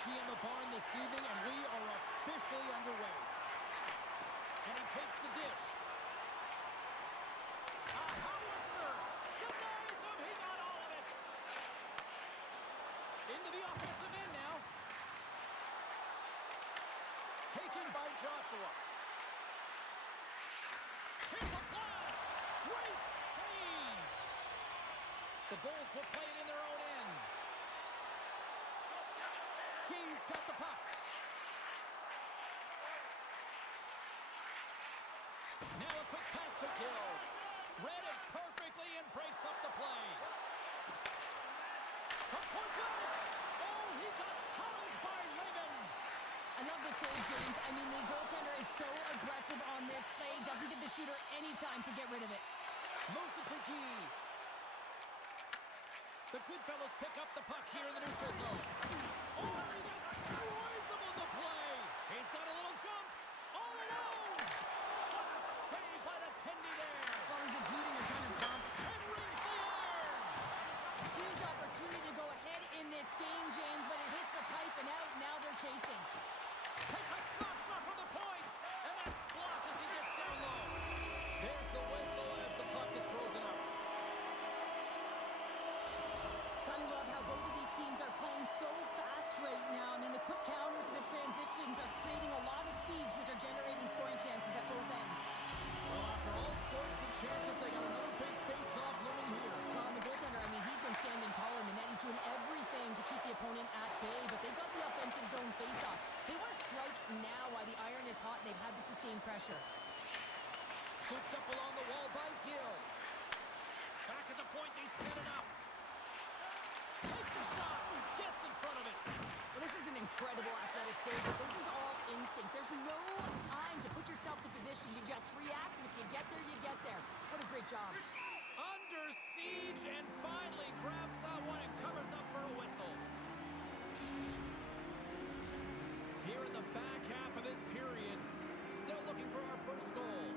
energy in the barn this evening, and we are officially underway. And he takes the dish. A howitzer! Denies him! He got all of it! Into the offensive end now. Taken by Joshua. Here's a blast! Great save! The Bulls will play it in their own end. He's got the puck. Now a quick pass to Gill. Read it perfectly and breaks up the play. From point blank. Oh, he got howled by Lehman. I love the save, James. I mean, the goaltender is so aggressive on this play. Doesn't give the shooter any time to get rid of it. Moves it to Gee. The Goodfellas pick up the puck here in the neutral zone. Oh, he destroys them on the play. He's got a little jump. All alone. What a save by the Tendy there. Well, he's exuding a ton of confidence. And rings the iron. Huge opportunity to go ahead in this game, James, but it hits the pipe and out. Now they're chasing. Takes a slap shot from the point. And that's blocked as he gets down low. There's the whistle as the puck is frozen up. Gotta love how both of these teams are playing so fast right now. I mean, the quick counters and the transitions are creating a lot of speeds, which are generating scoring chances at both ends. Well, after all sorts of chances, they got another big face-off looming here. Well, and the goaltender, I mean, he's been standing tall in the net. He's doing everything to keep the opponent at bay, but they've got the offensive zone face-off. They want to strike now while the iron is hot, and they've had to sustain pressure. Scooped up along the wall by Gill. Back at the point, they set it up. Takes a shot, gets in front of it. Well, this is an incredible athletic save, but this is all instinct. There's no time to put yourself to position. You just react, and if you get there, you get there. What a great job. Under siege, and finally grabs that one and covers up for a whistle. Here in the back half of this period, still looking for our first goal.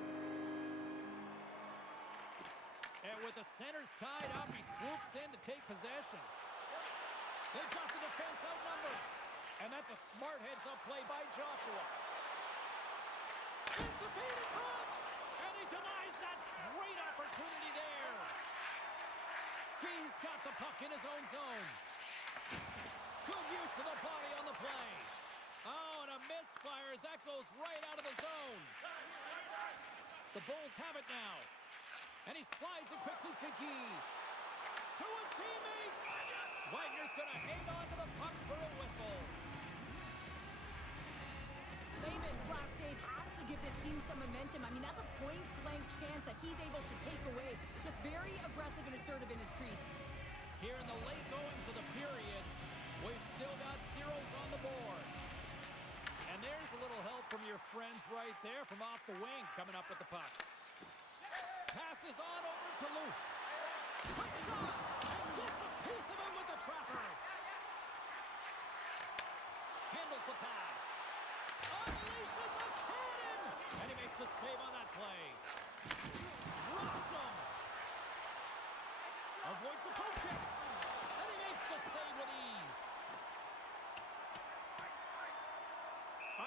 And with the centers tied up, he swoops in to take possession. They've got the defense outnumbered. And that's a smart heads-up play by Joshua. Sends the feed in front. And he denies that great opportunity there. King's got the puck in his own zone. Good use of the body on the play. Oh, and a misfire as that goes right out of the zone. The Bulls have it now. And he slides it quickly to Gee. To his teammate. Wagner's going to hang on to the puck for a whistle. Lehman's last save has to give this team some momentum. I mean, that's a point-blank chance that he's able to take away. Just very aggressive and assertive in his crease. Here in the late goings of the period, we've still got zeros on the board. And there's a little help from your friends right there from off the wing coming up with the puck. Passes on over to Loof. Quick shot! And gets a piece of him with the trapper. Handles the pass. Unleashes a cannon! And he makes the save on that play. Dropped him! Avoids the poke check. And he makes the save with ease.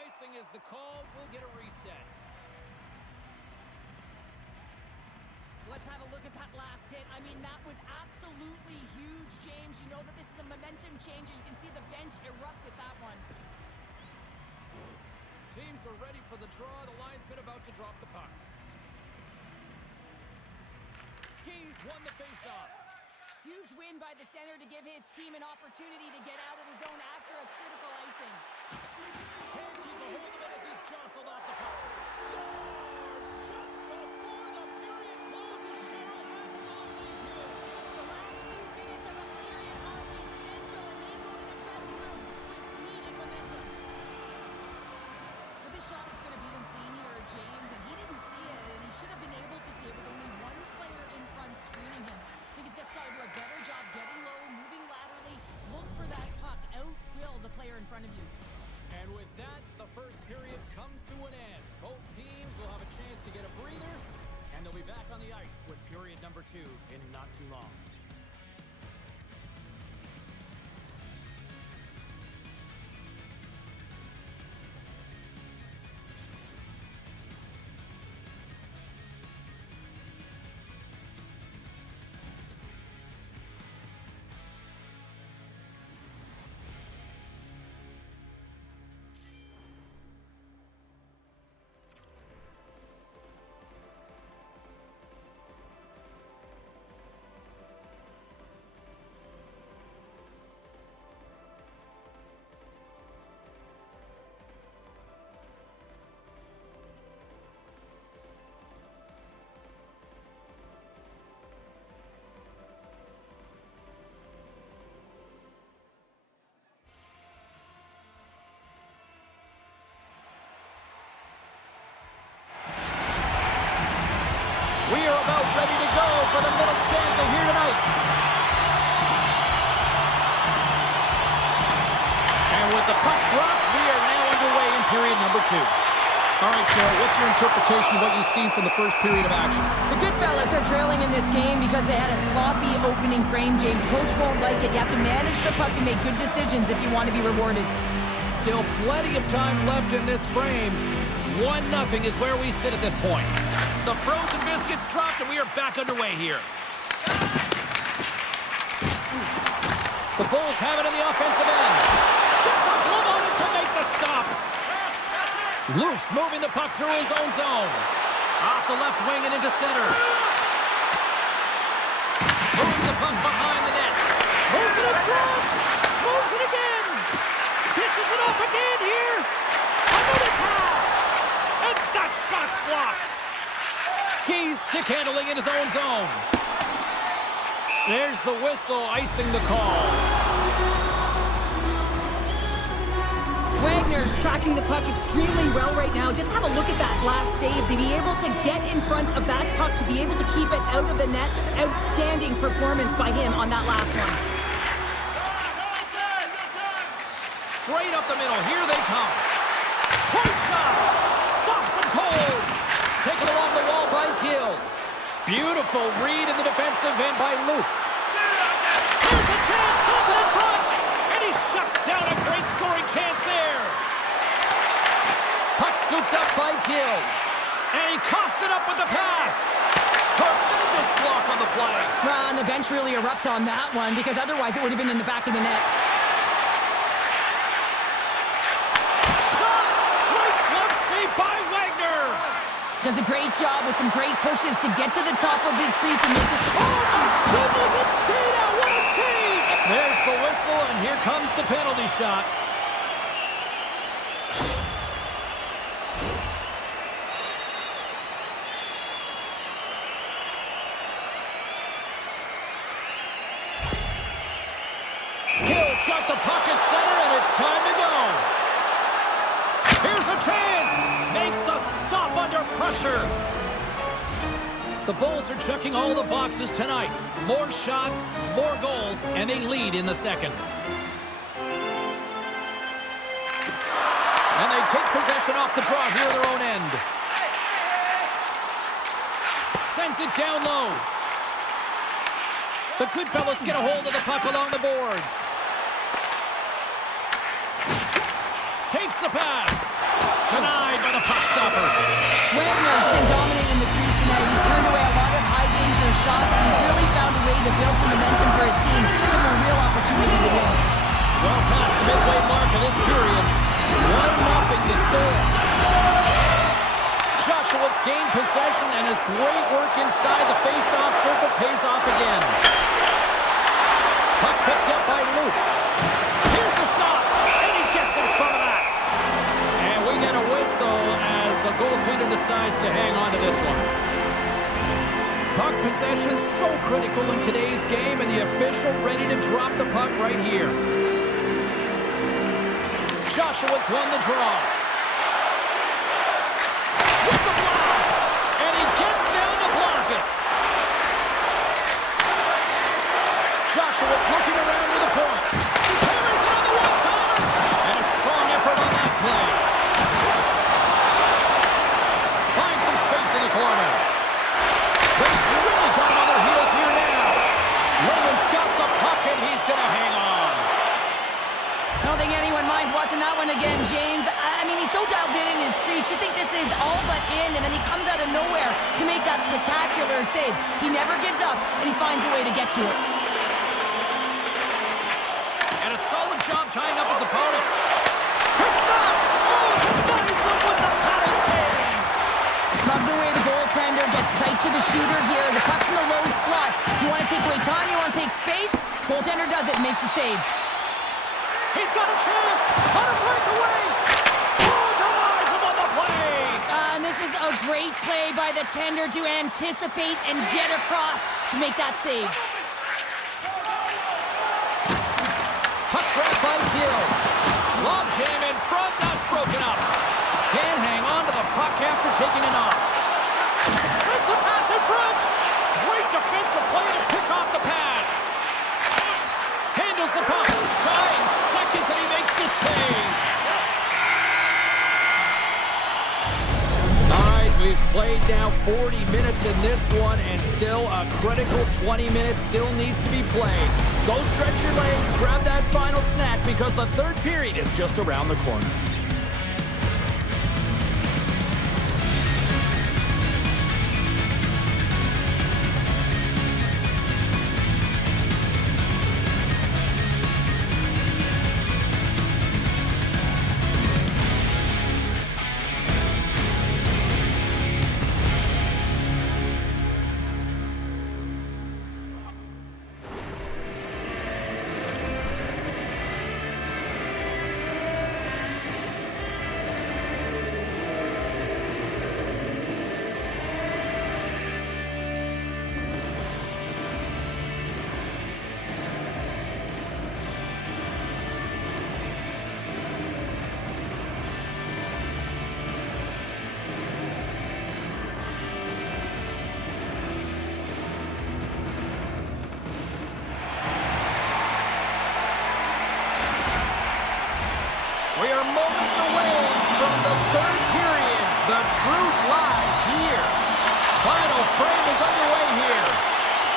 Icing is the call. We'll get a reset. Let's have a look at that last hit. I mean, that was absolutely huge, James. You know that this is a momentum changer. You can see the bench erupt with that one. Teams are ready for the draw. The linesman about to drop the puck. Keys won the faceoff. Huge win by the center to give his team an opportunity to get out of the zone after a critical icing. Can't keep a hold of it as he's jostled off the puck. Scores just before the period closes. Cheryl, absolutely huge. The last few minutes of a period are essential, and they go to the dressing room with needed momentum. But this shot is going to beat him clean here, James, and he didn't see it, and he should have been able to see it with only one player in front screening him. I think he's got to do a better job getting low, moving laterally. Look for that puck. Outwill the player in front of you. And with that, the first period comes to an end. Both teams will have a chance to get a breather, and they'll be back on the ice with period number 2 in not too long. puck dropped. We are now underway in period number 2. All right, Cheryl, what's your interpretation of what you've seen from the first period of action? The Goodfellas are trailing in this game because they had a sloppy opening frame, James. Coach won't like it. You have to manage the puck and make good decisions if you want to be rewarded. Still plenty of time left in this frame. 1-0 is where we sit at this point. The frozen biscuits dropped, and we are back underway here. The Bulls have it on the offensive end. Gets a glove on it to make the stop. Loose moving the puck through his own zone. Off the left wing and into center. Moves the puck behind the net. Moves it in front. Moves it again. Dishes it off again here. Another pass. And that shot's blocked. Keys stick handling in his own zone. There's the whistle icing the call. Wagner's tracking the puck extremely well right now. Just have a look at that last save. To be able to get in front of that puck, to be able to keep it out of the net. Outstanding performance by him on that last one. Straight up the middle. Here they come. Point shot. Stops him cold. Taken along the wall by Gill. Beautiful read in the defensive end by Luke. Here's a chance. Sends it in front. And he shuts down a great scoring chance there. Puck scooped up by Gill. And he coughs it up with the pass. Tremendous block on the play. Well, and the bench really erupts on that one because otherwise it would have been in the back of the net. Shot! Great glove save by Wagner. Does a great job with some great pushes to get to the top of his crease and make this... Oh, my goodness, it stayed out. What a save! There's the whistle, and here comes the penalty shot. Gill's got the puck at center, and it's time to go. Here's a chance. Makes the stop under pressure. The Bulls are checking all the boxes tonight. More shots, more goals, and they lead in the second. And they take possession off the draw here at their own end. Sends it down low. The Goodfellas get a hold of the puck along the boards. Takes the pass. Denied by the puck stopper. Wagner's been dominating the crease tonight. He's turned away a lot of high-danger shots, and he's really found a way to build some momentum for his team, give him a real opportunity to win. Well past the midway mark of this period. 1-0 to score. Joshua's gained possession, and his great work inside the face-off circle pays off again. Puck picked up by Luke. Here's the shot, and he gets in front of that. And we get a whistle as the goaltender decides to hang on to this one. Puck possession so critical in today's game, and the official ready to drop the puck right here. Joshua's won the draw. With the blast, and he gets down to block it. Joshua's looking around to the point. He hammers it on the one-timer, and a strong effort on that play. Finds some space in the corner. They've really got him on their heels here now. Logan's got the puck, and he's going to hang on. I don't think anyone minds watching that one again, James. I mean, he's so dialed in his crease. You think this is all but in, and then he comes out of nowhere to make that spectacular save. He never gives up, and he finds a way to get to it. And a solid job tying up his opponent. Quick stop! Oh, denies him with the paddle save! Love the way the goaltender gets tight to the shooter here. The puck's in the low slot. You want to take away time, you want to take space. Goaltender does it, makes the save. He's got a chance on a breakaway. Oh, denies him on the play. And this is a great play by the tender to anticipate and get across to make that save. Puck grab by Gill. Long jam in front, that's broken up. Can't hang on to the puck after taking a knock. Sends a pass in front. Great defensive play to pick off the pass. Handles the puck. Tying seconds, and he makes the save. now 40 minutes in this one, and still a critical 20 minutes still needs to be played. Go stretch your legs, grab that final snack, because the third period is just around the corner. We are moments away from the third period. The truth lies here. Final frame is underway here.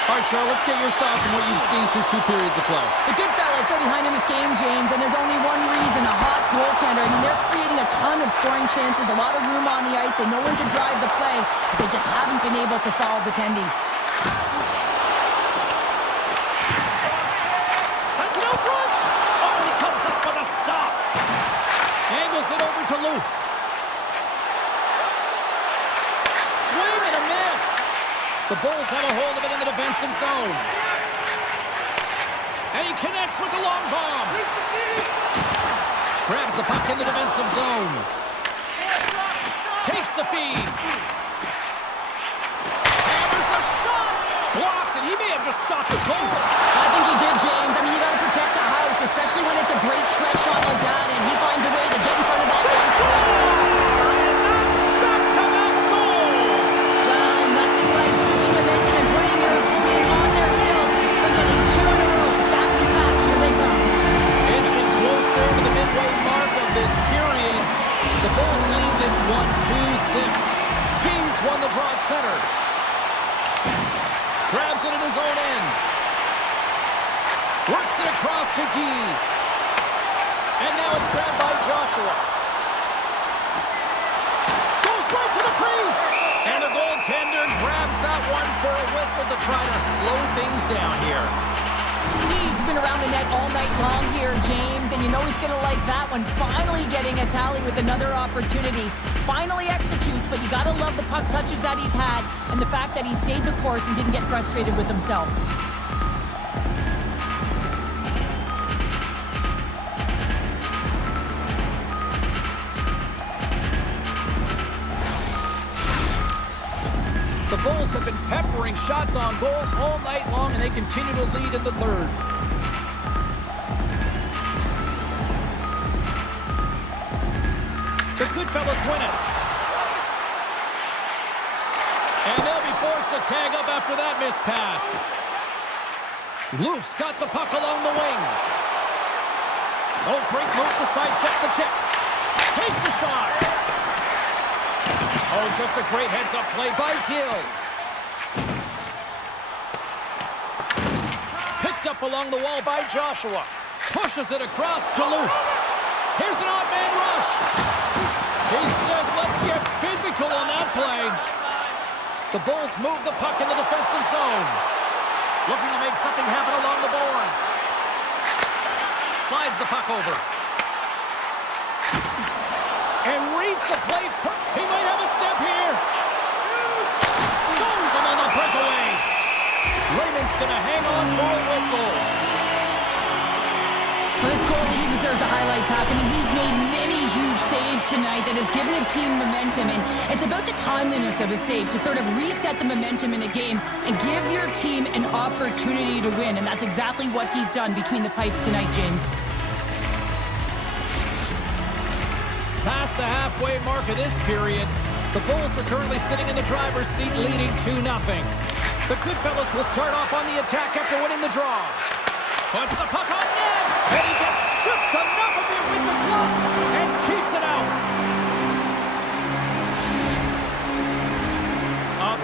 All right, Charlotte, let's get your thoughts on what you've seen through 2 periods of play. The good fellas are behind in this game, James, and there's only one reason, a hot goaltender. I mean, they're creating a ton of scoring chances, a lot of room on the ice. They know when to drive the play, but they just haven't been able to solve the tending. Sends it out front. Oh, he comes up with a stop. Angles it over to Loof. Swing and a miss. The Bulls have a hold of it in the defensive zone. And he connects with the long bomb. Grabs the puck in the defensive zone. Takes the feed. Hammers a shot. Blocked, and he may have just stopped the goal. I think he did, James. I mean, you got to protect the house, especially when it's a great threat shot like that, and he finds a way to get in front of that. They score! And that's back-to-back goals! Well, nothing like switching momentum and putting your opponent on their heels. They're getting 2 in a row, back-to-back. Here they come. Inching closer to the midway mark of this period. The Bulls lead this one 2-0. Kings won the draw at center. Grabs it in his own end. Works it across to Guy. And now it's grabbed by Joshua. Goes right to the crease. And the goaltender grabs that one for a whistle to try to slow things down here. He's been around the net all night long here, James, and you know he's going to like that one. Finally getting a tally with another opportunity. Finally executes, but you got to love the puck touches that he's had and the fact that he stayed the course and didn't get frustrated with himself. The Bulls have been peppering shots on goal all night long, and they continue to lead in the third. The Goodfellas win it. And they'll be forced to tag up after that missed pass. Loof's got the puck along the wing. Oh, great move to sidestep the check. Takes the shot. Oh, just a great heads-up play by Gill. Picked up along the wall by Joshua. Pushes it across to Loof. Here's an odd man rush. He says, let's get physical on that play. The Bulls move the puck in the defensive zone. Looking to make something happen along the boards. Slides the puck over. And reads the play. He might have a step here. Stones him on the breakaway. Raymond's going to hang on for a whistle. For this goalie, he deserves a highlight pack. I mean, he's made many huge saves tonight that has given his team momentum. And it's about the timeliness of a save to sort of reset the momentum in a game and give your team an opportunity to win. And that's exactly what he's done between the pipes tonight, James. Past the halfway mark of this period, the Bulls are currently sitting in the driver's seat, leading 2-0. The Goodfellas will start off on the attack after winning the draw. Puts the puck on net, and he gets just enough of it with the glove and keeps it out.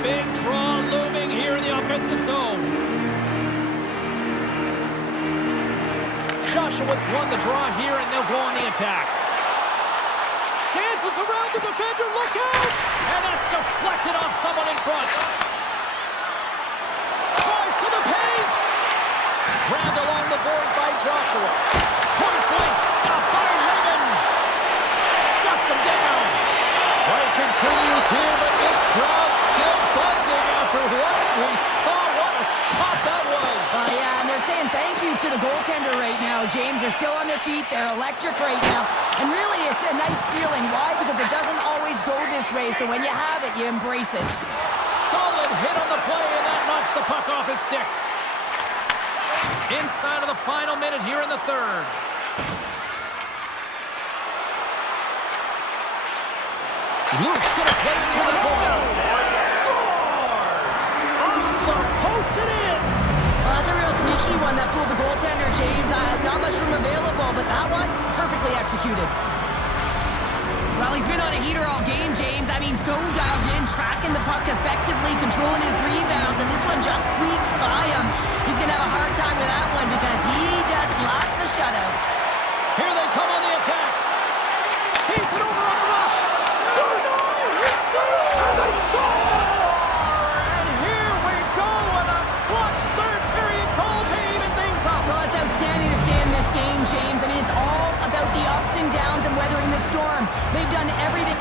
big draw looming here in the offensive zone. Joshua's won the draw here, and they'll go on the attack. Dances around the defender, look out! And that's deflected off someone in front. Drives to the paint! Grabbed along the boards by Joshua. Point blank, stopped by Raymond. Shuts him down. Play continues here, but this crowd's still buzzing after what we saw. What a stop that was. Yeah, and they're saying thank you to the goaltender right now, James. They're still on their feet. They're electric right now. And really, it's a nice feeling. Why? Because it doesn't always go this way, so when you have it, you embrace it. Solid hit on the play, and that knocks the puck off his stick. Inside of the final minute here in the third. Luke's going to play into the corner. Scores! Off the post and in! Well, that's a real sneaky one that fooled the goaltender, James. Not much room available, but that one, perfectly executed. Well, he's been on a heater all game, James. I mean, so dialed in, tracking the puck effectively, controlling his rebounds, and this one just squeaks by him. He's going to have a hard time with that one because he just lost the shutout. Here they come on the attack. Feeds it over on the rush. Score! No! Yes, sir! And they score! And here we go with a clutch third period goal to even things up. Well, it's outstanding to stay in this game, James. I mean, it's all about the ups and downs and weathering the storm. They've done everything.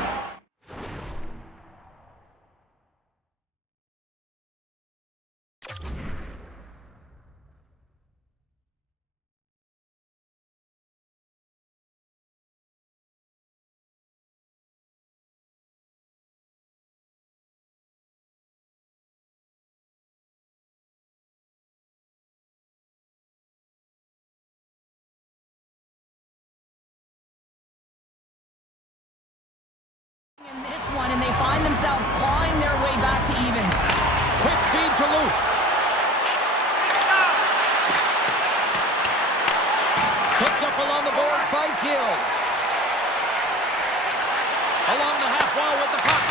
In this one, and they find themselves clawing their way back to evens. Quick feed to Luth. Picked up along the boards by Gill. Along the half wall with the puck.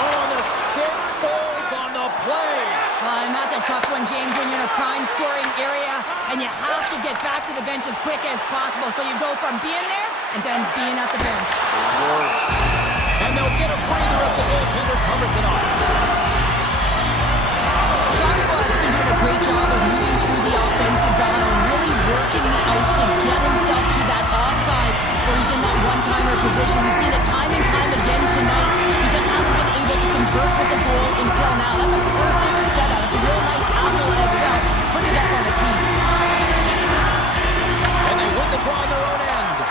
On the stick, Bolts on the play. Well, and that's a tough one, James, when you're in a prime scoring area, and you have to get back to the bench as quick as possible. So you go from being there and then being at the bench. And they'll get a breather as the goaltender covers it off. Joshua has been doing a great job of moving through the offensive zone and really working the ice to get himself to that offside where he's in that one-timer position. We've seen it time and time again tonight. He just hasn't been able to convert with the goal until now. That's a perfect setup. It's a real nice apple as well. Put it up on the tee. And they win the draw on their own end.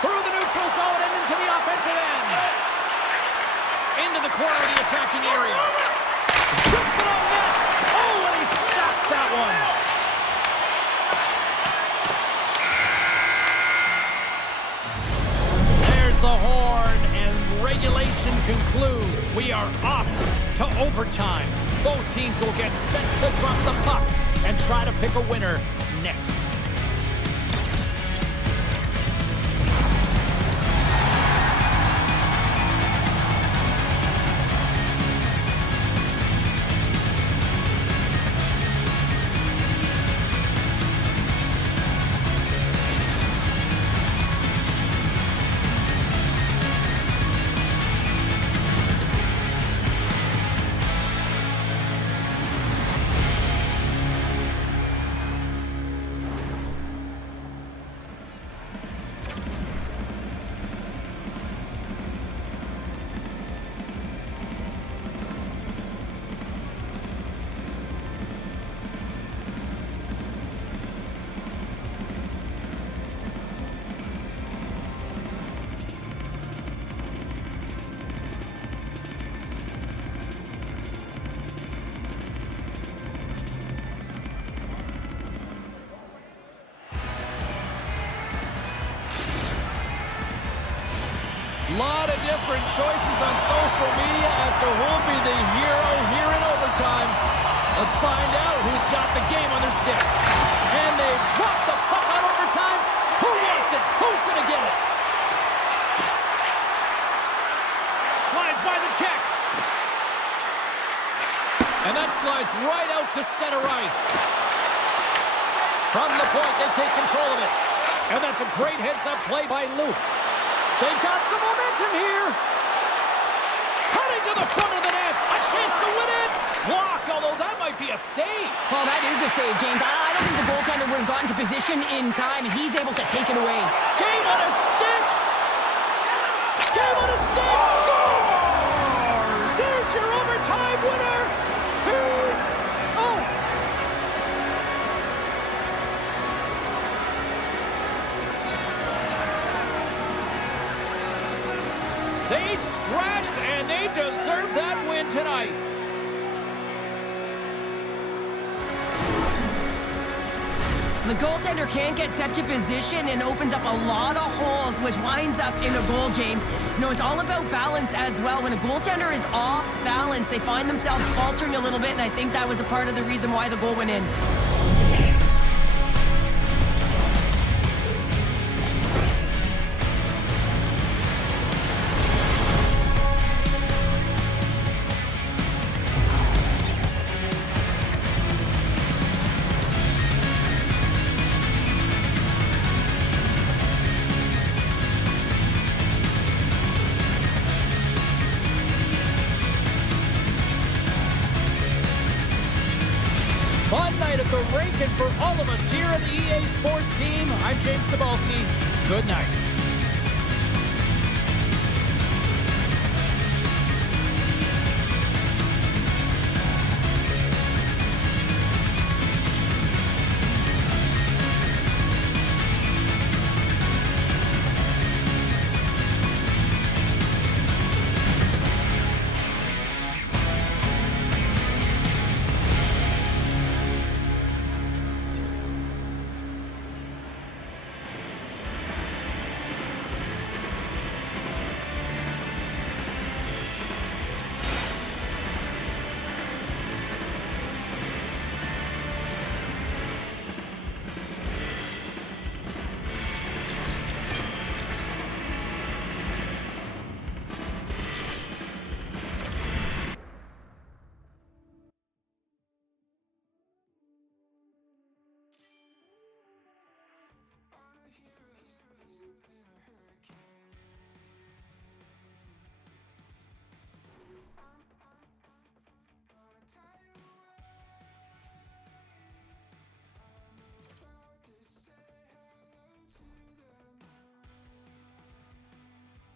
Through the neutral zone and into the offensive end. Into the corner of the attacking area. Puts it on net. Oh, and he stops that one. There's the horn, and regulation concludes. We are off to overtime. Both teams will get set to drop the puck and try to pick a winner next. Lot of different choices on social media as to who'll be the hero here in overtime. Let's find out who's got the game on their stick. And they drop the puck on overtime. Who wants it? Who's going to get it? Slides by the check. And that slides right out to center ice. From the point, they take control of it. And that's a great heads-up play by Luke. They've got some momentum here. Cutting to the front of the net. A chance to win it. Blocked, although that might be a save. Well, that is a save, James. I don't think the goaltender would have gotten to position in time. He's able to take it away. Game on a stick. Game on a stick. Scores! There's your overtime winner. He's... Oh! They scratched, and they deserve that win tonight. The goaltender can't get set to position and opens up a lot of holes, which winds up in a goal, James. You know, it's all about balance as well. When a goaltender is off balance, they find themselves faltering a little bit, and I think that was a part of the reason why the goal went in. Fun night at the rink, and for all of us here on the EA Sports team, I'm James Cybulski. Good night.